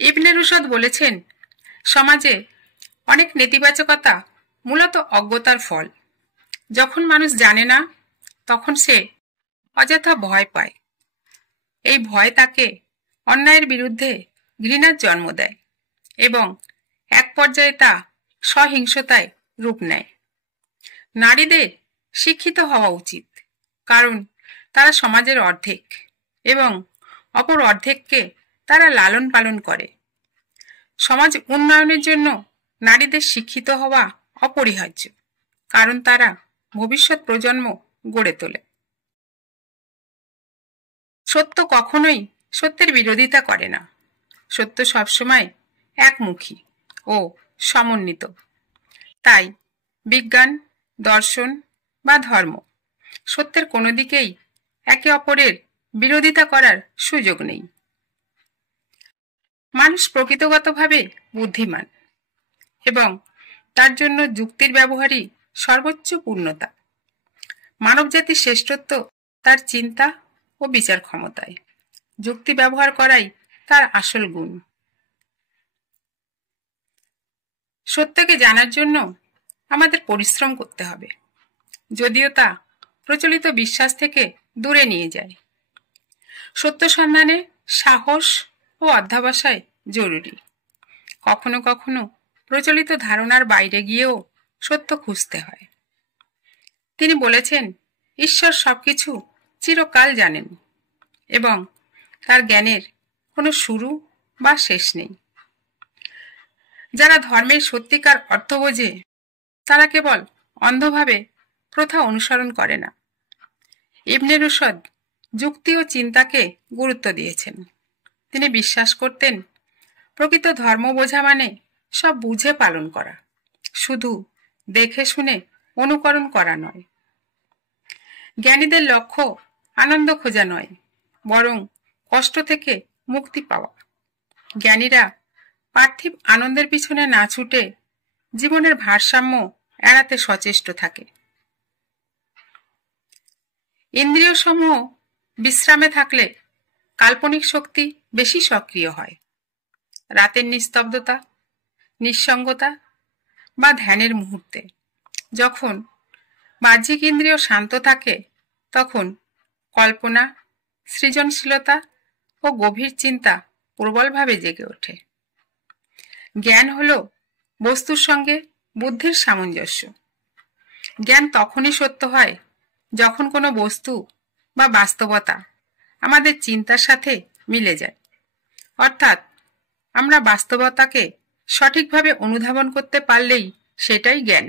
ইবনে রুশদ বলেছেন, সমাজে অনেক নেতিবাচকতা মূলত অজ্ঞতার ফল। যখন মানুষ জানে না, তখন সে অযথা ভয় পায়। এই ভয় তাকে অন্যায়ের বিরুদ্ধে ঘৃণার জন্ম দেয় এবং এক পর্যায়ে তা সহিংসতায় রূপ নেয়। নারীদের শিক্ষিত হওয়া উচিত, কারণ তারা সমাজের অর্ধেক এবং অপর অর্ধেককে তারা লালন পালন করে। সমাজ উন্নয়নের জন্য নারীদের শিক্ষিত হওয়া অপরিহার্য, কারণ তারা ভবিষ্যৎ প্রজন্ম গড়ে তোলে। সত্য কখনোই সত্যের বিরোধিতা করে না। সত্য সবসময় একমুখী ও সমন্বিত। তাই বিজ্ঞান, দর্শন বা ধর্ম সত্যের কোনো দিকেই একে অপরের বিরোধিতা করার সুযোগ নেই। মানুষ প্রকৃতিগতভাবে বুদ্ধিমান এবং তার জন্য যুক্তির ব্যবহারই সর্বোচ্চ পূর্ণতা। মানবজাতির শ্রেষ্ঠত্ব তার চিন্তা ও বিচার ক্ষমতায়। যুক্তি ব্যবহার করাই তার আসল গুণ। সত্যকে জানার জন্য আমাদের পরিশ্রম করতে হবে, যদিও তা প্রচলিত বিশ্বাস থেকে দূরে নিয়ে যায়। সত্য সন্ধানে সাহস ও অধ্যবসায় জরুরি। কখনো কখনো প্রচলিত ধারণার বাইরে গিয়েও সত্য খুঁজতে হয়। তিনি বলেছেন, ঈশ্বর সবকিছু চিরকাল জানেন এবং তার জ্ঞানের কোনো শুরু বা শেষ নেই। যারা ধর্মের সত্যিকার অর্থ বোঝে, তারা কেবল অন্ধভাবে প্রথা অনুসরণ করে না। ইবনে রুশদ যুক্তি ও চিন্তাকে গুরুত্ব দিয়েছেন। তিনি বিশ্বাস করতেন, প্রকৃত ধর্ম বোঝা মানে সব বুঝে পালন করা, শুধু দেখে শুনে অনুকরণ করা নয়। জ্ঞানীদের লক্ষ্য আনন্দ খোঁজা নয়, বরং কষ্ট থেকে মুক্তি পাওয়া। জ্ঞানীরা পার্থিব আনন্দের পিছনে না ছুটে জীবনের ভারসাম্য এড়াতে সচেষ্ট থাকে। ইন্দ্রিয়সমূহ বিশ্রামে থাকলে কাল্পনিক শক্তি বেশি সক্রিয় হয়। রাতের নিস্তব্ধতা, নিঃসঙ্গতা বা ধ্যানের মুহূর্তে যখন বাহ্যিক ইন্দ্রিয় শান্ত থাকে, তখন কল্পনা, সৃজনশীলতা ও গভীর চিন্তা প্রবলভাবে জেগে ওঠে। জ্ঞান হল বস্তুর সঙ্গে বুদ্ধির সামঞ্জস্য। জ্ঞান তখনই সত্য হয় যখন কোনো বস্তু বা বাস্তবতা আমাদের চিন্তার সাথে মিলে যায়, অর্থাৎ আমরা বাস্তবতাকে সঠিকভাবে অনুধাবন করতে পারলেই সেটাই জ্ঞান।